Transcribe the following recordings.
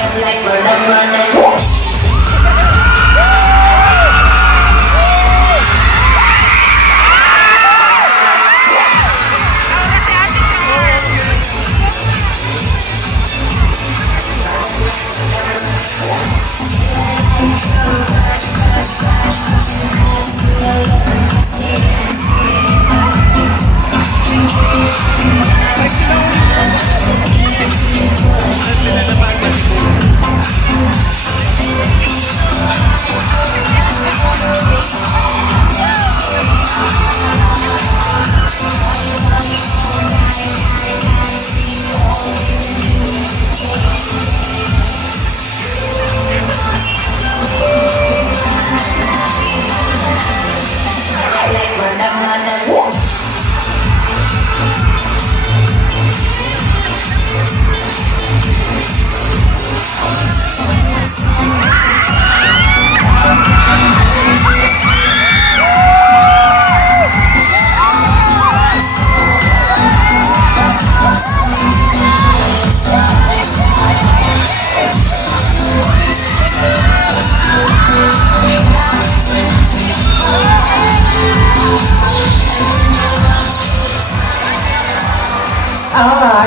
Like running.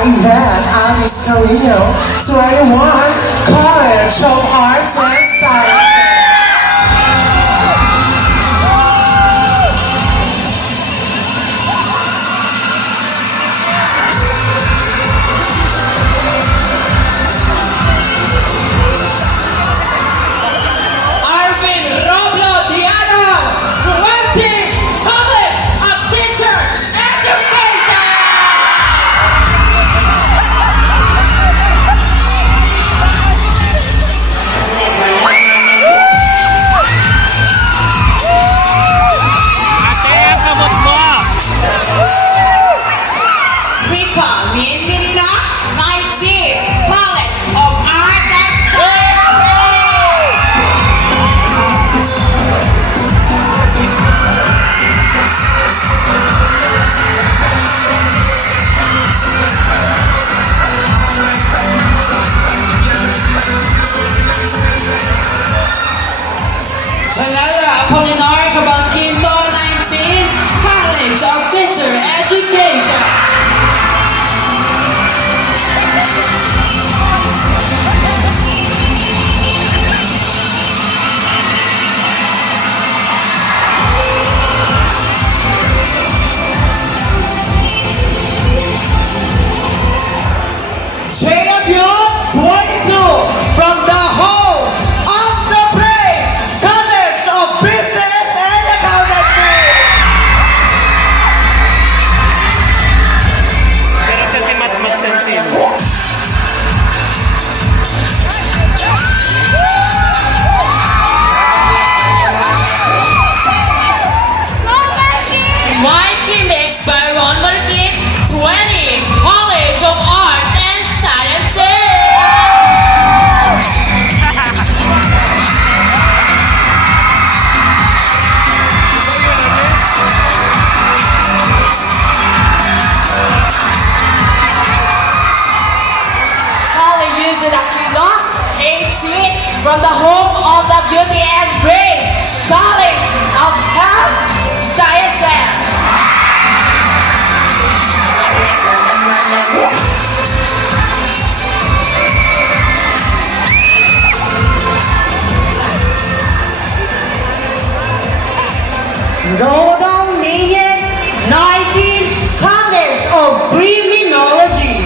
Event, I'm Carino, 21, College of Arts and Sciences. Arvin Roblo Diano, 20, College of Teacher Education. Rika Minminina, 19, College of Art and Sciences. Shalala Apolinar Kabankindo, 19, College of Teacher Education. JMU 22 from the home of the brave College of Business and Accountancy. Pero siya si Matmat Centino. Mikey mixed by Ron Marquis, 20s College of Arts and Sciences. Holly Yuzin Aquino, 18, from the home of the beauty and brain, College of Health Sciences. Rodon Neyes, 19, College of Criminology.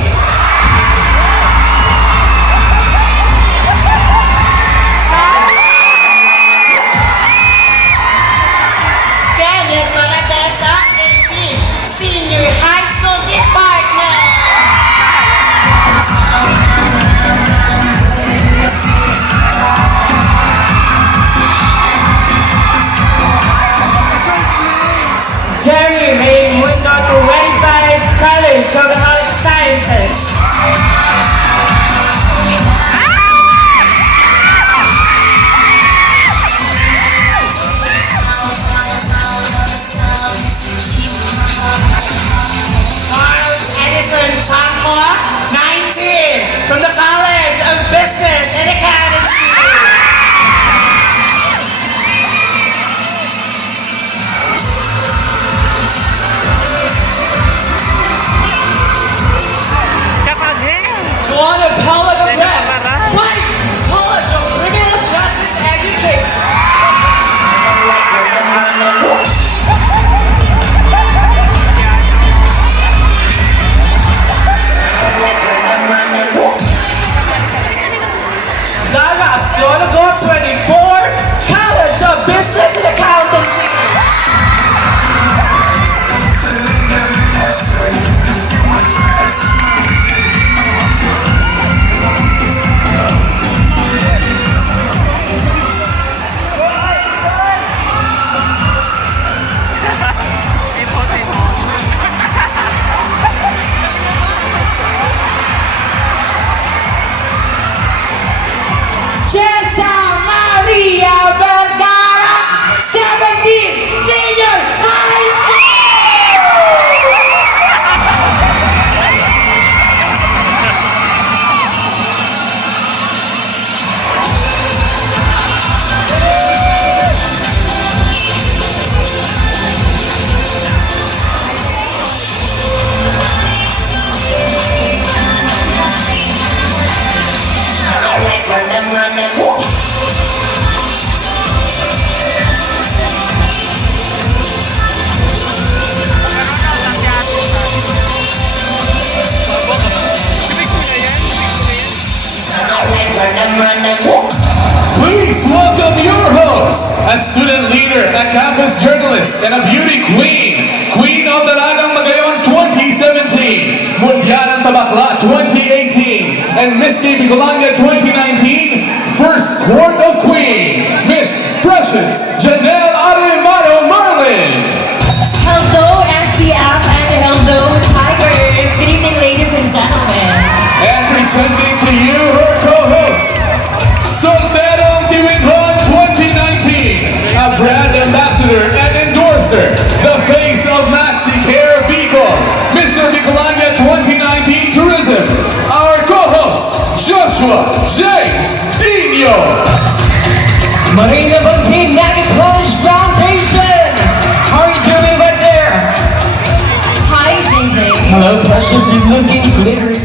Go 24, College of Business and Accountancy. Jessa Maria Vergara, 17, Senior High Please welcome your host, a student leader, a campus journalist, and a beauty queen. Queen of Dalagang Magayon 2017, Mutya ng Tabakla 2018, and Miss K. Bicolania 2019, First Court of Queen, Miss Precious Janelle Arimano Marlin. Hello, MCF, and hello, Tigers. Good evening, ladies and gentlemen. And presenting to you her co-host, Solterong Diwinhon 2019, a brand ambassador and endorser, the face of Maxi Care Bicol, Mr. Bicolania 2019 Tourism, our co-host, Joshua James Dino. Marina Bangkin, Maggie Polish Foundation. How are you doing right there? Hi, JJ. Hello, precious. You're looking glittery.